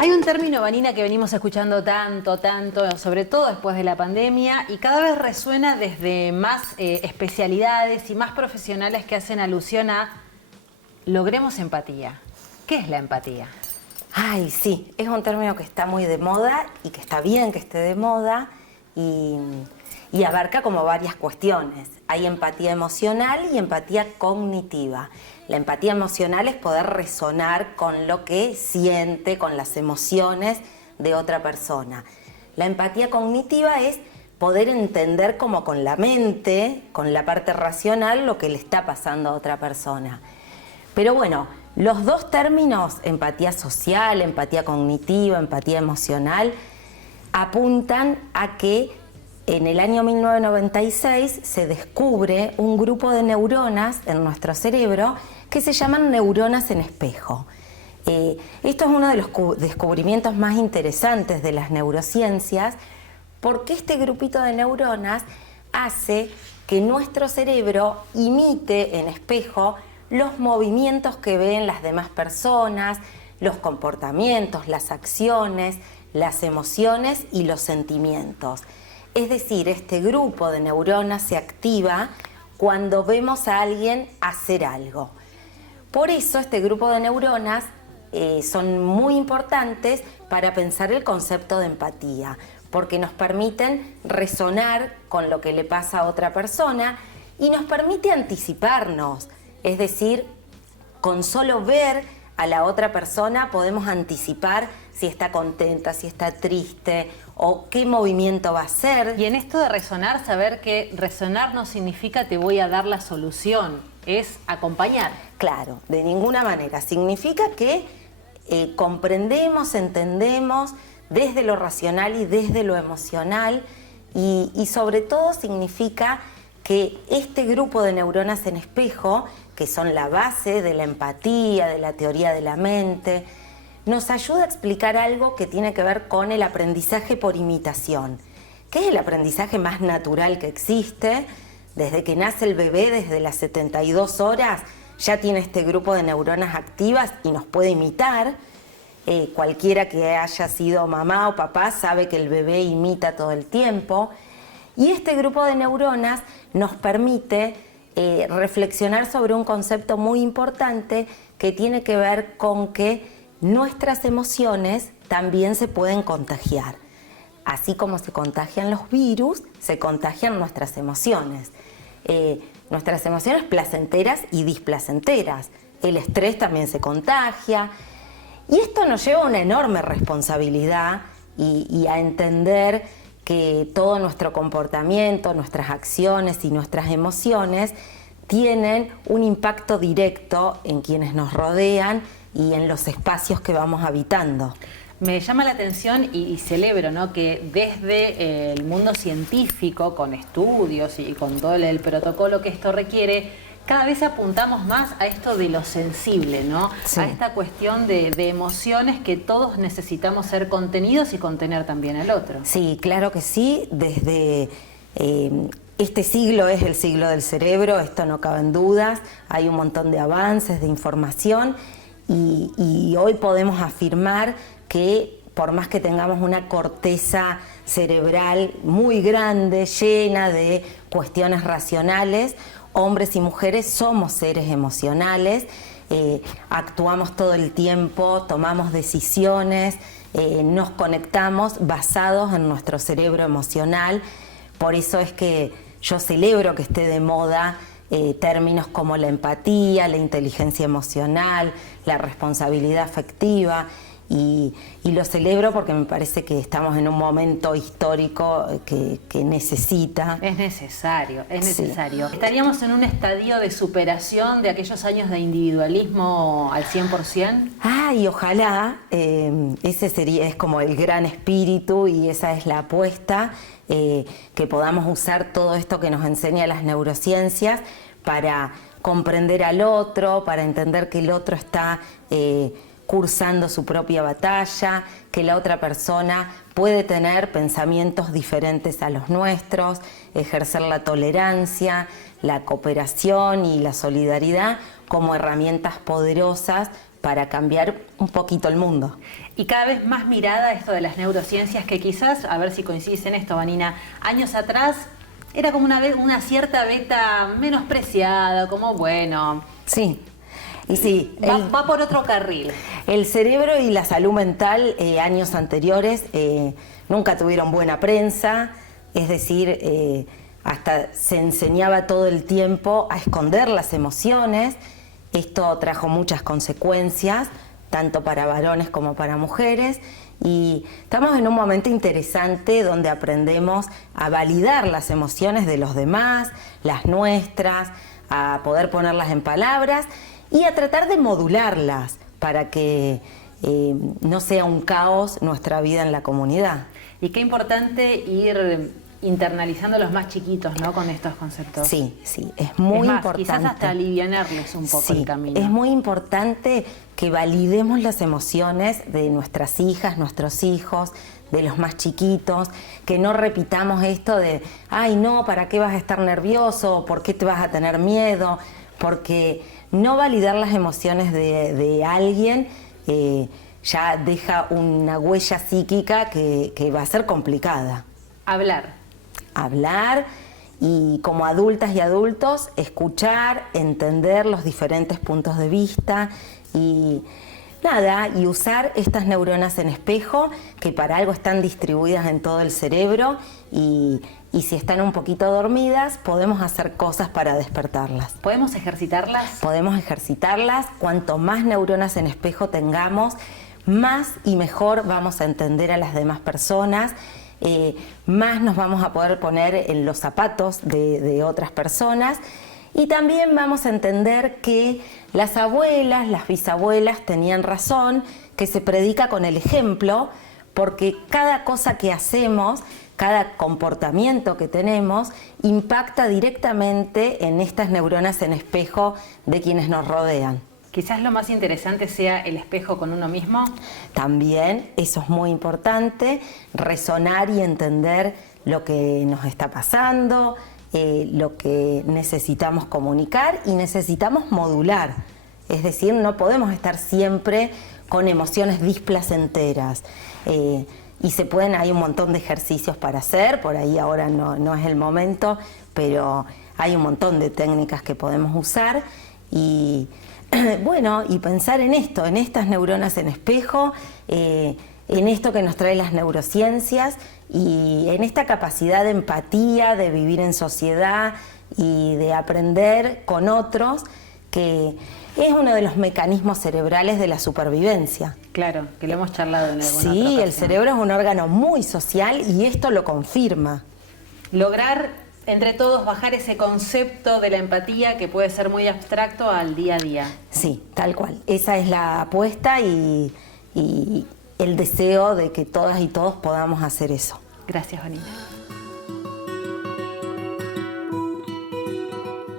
Hay un término, Vanina, que venimos escuchando tanto, sobre todo después de la pandemia, y cada vez resuena desde más especialidades y más profesionales que hacen alusión a logremos empatía. ¿Qué es la empatía? Ay, sí, es un término que está muy de moda y que está bien que esté de moda y abarca como varias cuestiones. Hay empatía emocional y empatía cognitiva. La empatía emocional es poder resonar con lo que siente, con las emociones de otra persona. La empatía cognitiva es poder entender como con la mente, con la parte racional, lo que le está pasando a otra persona. Pero bueno, los dos términos, empatía social, empatía cognitiva, empatía emocional, apuntan a que en el año 1996 se descubre un grupo de neuronas en nuestro cerebro que se llaman neuronas en espejo. Esto es uno de los descubrimientos más interesantes de las neurociencias, porque este grupito de neuronas hace que nuestro cerebro imite en espejo los movimientos que ven las demás personas, los comportamientos, las acciones, las emociones y los sentimientos. Es decir, este grupo de neuronas se activa cuando vemos a alguien hacer algo. Por eso este grupo de neuronas son muy importantes para pensar el concepto de empatía, porque nos permiten resonar con lo que le pasa a otra persona y nos permite anticiparnos. Es decir, con solo ver a la otra persona podemos anticipar si está contenta, si está triste o qué movimiento va a hacer. Y en esto de resonar, saber que resonar no significa te voy a dar la solución, es acompañar. Claro, de ninguna manera. Significa que comprendemos, entendemos desde lo racional y desde lo emocional y sobre todo significa que este grupo de neuronas en espejo, que son la base de la empatía, de la teoría de la mente, nos ayuda a explicar algo que tiene que ver con el aprendizaje por imitación, que es el aprendizaje más natural que existe. Desde que nace el bebé, desde las 72 horas, ya tiene este grupo de neuronas activas y nos puede imitar. Cualquiera que haya sido mamá o papá sabe que el bebé imita todo el tiempo. Y este grupo de neuronas nos permite reflexionar sobre un concepto muy importante que tiene que ver con que nuestras emociones también se pueden contagiar. Así como se contagian los virus, se contagian nuestras emociones. Nuestras emociones placenteras y displacenteras. El estrés también se contagia. Y esto nos lleva a una enorme responsabilidad y a entender que todo nuestro comportamiento, nuestras acciones y nuestras emociones tienen un impacto directo en quienes nos rodean y en los espacios que vamos habitando. Me llama la atención y celebro, ¿no?, que desde el mundo científico, con estudios y con todo el protocolo que esto requiere, cada vez apuntamos más a esto de lo sensible, ¿no? Sí. A esta cuestión de emociones que todos necesitamos ser contenidos y contener también al otro. Sí, claro que sí. Desde este siglo es el siglo del cerebro, esto no cabe en dudas. Hay un montón de avances, de información y hoy podemos afirmar que por más que tengamos una corteza cerebral muy grande, llena de cuestiones racionales, hombres y mujeres somos seres emocionales, actuamos todo el tiempo, tomamos decisiones, nos conectamos basados en nuestro cerebro emocional. Por eso es que yo celebro que esté de moda términos como la empatía, la inteligencia emocional, la responsabilidad afectiva. Y lo celebro porque me parece que estamos en un momento histórico que necesita. Es necesario, es necesario. Sí. ¿Estaríamos en un estadio de superación de aquellos años de individualismo al 100%? Y ojalá, ese es como el gran espíritu y esa es la apuesta, que podamos usar todo esto que nos enseña las neurociencias para comprender al otro, para entender que el otro está cursando su propia batalla, que la otra persona puede tener pensamientos diferentes a los nuestros, ejercer la tolerancia, la cooperación y la solidaridad como herramientas poderosas para cambiar un poquito el mundo. Y cada vez más mirada esto de las neurociencias, que quizás, a ver si coincides en esto, Vanina, años atrás era como una cierta beta menospreciada, como bueno... Sí, y sí. Va por otro carril. El cerebro y la salud mental, años anteriores, nunca tuvieron buena prensa, es decir, hasta se enseñaba todo el tiempo a esconder las emociones. Esto trajo muchas consecuencias, tanto para varones como para mujeres, y estamos en un momento interesante donde aprendemos a validar las emociones de los demás, las nuestras, a poder ponerlas en palabras y a tratar de modularlas para que no sea un caos nuestra vida en la comunidad. Y qué importante ir internalizando a los más chiquitos, ¿no?, con estos conceptos. Sí, sí, es muy importante. Quizás hasta alivianarles un poco el camino. Es muy importante que validemos las emociones de nuestras hijas, nuestros hijos, de los más chiquitos, que no repitamos esto de, ay no, ¿para qué vas a estar nervioso? ¿Por qué te vas a tener miedo? Porque no validar las emociones de alguien ya deja una huella psíquica que va a ser complicada. Hablar y como adultas y adultos escuchar, entender los diferentes puntos de vista y nada, y usar estas neuronas en espejo que para algo están distribuidas en todo el cerebro y si están un poquito dormidas podemos hacer cosas para despertarlas. ¿Podemos ejercitarlas? Podemos ejercitarlas. Cuanto más neuronas en espejo tengamos, más y mejor vamos a entender a las demás personas. Más nos vamos a poder poner en los zapatos de otras personas y también vamos a entender que las abuelas, las bisabuelas tenían razón, que se predica con el ejemplo, porque cada cosa que hacemos, cada comportamiento que tenemos, impacta directamente en estas neuronas en espejo de quienes nos rodean. Quizás lo más interesante sea el espejo con uno mismo. También, eso es muy importante, resonar y entender lo que nos está pasando, lo que necesitamos comunicar y necesitamos modular. Es decir, no podemos estar siempre con emociones displacenteras. Y hay un montón de ejercicios para hacer, por ahí ahora no es el momento, pero hay un montón de técnicas que podemos usar y bueno, y pensar en esto, en estas neuronas en espejo, en esto que nos trae las neurociencias y en esta capacidad de empatía, de vivir en sociedad y de aprender con otros, que es uno de los mecanismos cerebrales de la supervivencia. Claro, que lo hemos charlado en alguna otra ocasión. Sí, el cerebro es un órgano muy social y esto lo confirma. Lograr entre todos bajar ese concepto de la empatía que puede ser muy abstracto al día a día. Sí, tal cual. Esa es la apuesta y el deseo de que todas y todos podamos hacer eso. Gracias, Vanina.